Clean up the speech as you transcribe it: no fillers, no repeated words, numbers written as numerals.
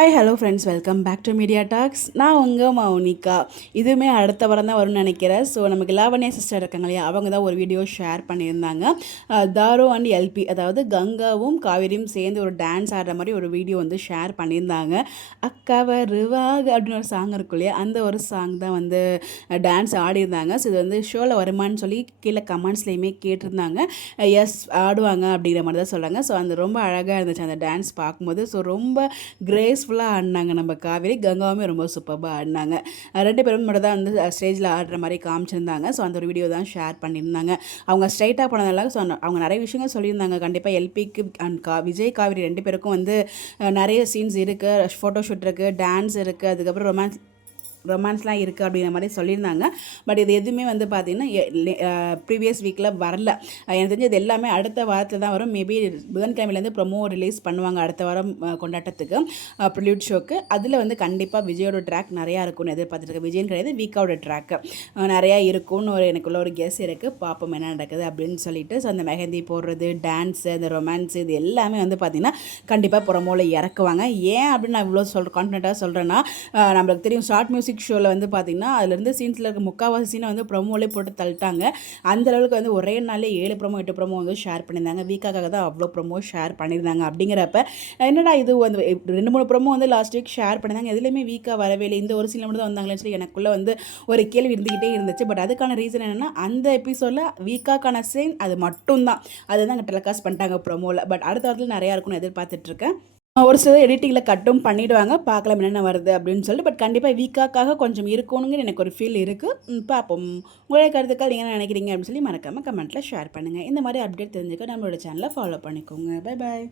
Hi hello friends, welcome back to media talks. நான் உங்கள் மௌனிகா. இதுவுமே அடுத்த வாரம் தான் வரும்னு நினைக்கிறேன். ஸோ நமக்கு லாவண்யா சிஸ்டர் இருக்காங்க இல்லையா, அவங்க தான் ஒரு வீடியோ ஷேர் பண்ணியிருந்தாங்க. தாரோ அண்ட் எல்பி, அதாவது கங்காவும் காவேரியும் சேர்ந்து ஒரு டான்ஸ் ஆடுற மாதிரி ஒரு வீடியோ வந்து ஷேர் பண்ணியிருந்தாங்க. அக்கா வருவாக அப்படின்னு ஒரு சாங் இருக்கும் இல்லையா, அந்த ஒரு சாங் தான் வந்து டான்ஸ் ஆடியிருந்தாங்க. ஸோ இது வந்து ஷோவில் வருமானு சொல்லி கீழே கமெண்ட்ஸ்லேயுமே கேட்டிருந்தாங்க. எஸ், ஆடுவாங்க அப்படிங்கிற மாதிரி தான் சொல்கிறாங்க. ஸோ அந்த ரொம்ப அழகாக இருந்துச்சு அந்த டான்ஸ் பார்க்கும்போது. ஸோ ரொம்ப கிரேஸ்ஃபுல்லாக ஆடினாங்க நம்ம காவேரி. கங்காவுமே ரொம்ப சூப்பராக ஆடினாங்க. ரெண்டு பேரும் மட்டும் தான் வந்து ஸ்டேஜில் ஆடுற மாதிரி காமிச்சிருந்தாங்க. ஸோ அந்த ஒரு வீடியோ தான் ஷேர் பண்ணியிருந்தாங்க. அவங்க ஸ்ட்ரைட்டாக போனதெல்லாம் அவங்க நிறைய விஷயங்கள் சொல்லியிருந்தாங்க. கண்டிப்பாக எல்பிக்கு அண்ட் விஜய் காவேரி ரெண்டு பேருக்கும் வந்து நிறைய சீன்ஸ் இருக்குது, ஃபோட்டோ ஷூட் இருக்குது, டான்ஸ் இருக்குது, அதுக்கப்புறம் ரொமான்ஸ்லாம் இருக்குது அப்படிங்கிற மாதிரி சொல்லியிருந்தாங்க. பட் இது எதுவுமே வந்து பார்த்திங்கன்னா ப்ரீவியஸ் வீக்கில் வரல. எனக்கு தெரிஞ்சு இது எல்லாமே அடுத்த வாரத்தில் தான் வரும். மேபி புதன்கிழமையிலேருந்து ப்ரொமோ ரிலீஸ் பண்ணுவாங்க அடுத்த வாரம் கொண்டாட்டத்துக்கு, ப்ரில்யூட் ஷோக்கு. அதில் வந்து கண்டிப்பாக விஜயோட ட்ராக் நிறையா இருக்கும்னு எதிர்பார்த்துருக்கேன். விஜயன் கிடையாது, வீக்காவோட ட்ராக்கு நிறையா இருக்கும்னு எனக்குள்ள ஒரு கெஸ் இருக்குது. பார்ப்போம் என்ன நடக்குது அப்படின்னு சொல்லிட்டு. ஸோ அந்த மெஹந்தி போடுறது, டான்ஸு, அந்த ரொமான்ஸு, இது எல்லாமே வந்து பார்த்திங்கன்னா கண்டிப்பாக ப்ரொமோவில் இறக்குவாங்க. ஏன் அப்படின்னு நான் இவ்வளோ கான்ஃபிடென்ட்டாக சொல்கிறேன்னா, நம்மளுக்கு தெரியும் ஷார்ட் மியூசிக் ஷோவில் வந்து பார்த்திங்கன்னா அதுலேருந்து சீன்ஸில் இருக்க முக்கால்வாசி சீனை வந்து ப்ரொமோலே போட்டு தள்ளிட்டாங்க. அந்தளவுக்கு வந்து ஒரே நாளே 7 ப்ரொமோ 8 ப்ரொமோ வந்து ஷேர் பண்ணியிருந்தாங்க. வீக்காக தான் அவ்வளோ ப்ரொமோ ஷேர் பண்ணியிருந்தாங்க. அப்படிங்கிறப்ப என்னடா இது வந்து 2-3 ப்ரொமோ வந்து லாஸ்ட் வீக் ஷேர் பண்ணியிருந்தாங்க, எதுலேயுமே வீக்காக வரவே இல்லை, இந்த ஒரு சீனில் மட்டும் தான் வந்தாங்களேன்னு சொல்லி எனக்குள்ளே வந்து ஒரு கேள்வி இருந்துக்கிட்டே இருந்துச்சு. பட் அதுக்கான ரீசன் என்னென்னா, அந்த எபிசோடில் வீக்காக்கான சீன் அது மட்டும்தான், அதுதான் டெலிகாஸ்ட் பண்ணிட்டாங்க ப்ரொமோவில். பட் அடுத்த வாரத்தில் நிறையா இருக்கும்னு எதிர்பார்த்துட்ருக்கேன். ஒரு சிலர் எடிட்டிங்கில் கட்டும் பண்ணிவிடுவாங்க, பார்க்கலாம் என்னென்ன வருது அப்படின்னு சொல்லி. பட் கண்டிப்பாக வீக்காக்காக கொஞ்சம் இருக்கணுங்கிற எனக்கு ஒரு ஃபீல் இருக்குது. பார்ப்போம். உங்களுடைய கருத்துக்கள் நீங்கள் என்ன நினைக்கிறீங்க அப்படின்னு சொல்லி மறக்காமல் கமெண்ட்டில் ஷேர் பண்ணுங்கள். இந்த மாதிரி அப்டேட் தெரிஞ்சுக்க நம்மளோட சேனலை ஃபாலோ பண்ணிக்கோங்க. Bye bye.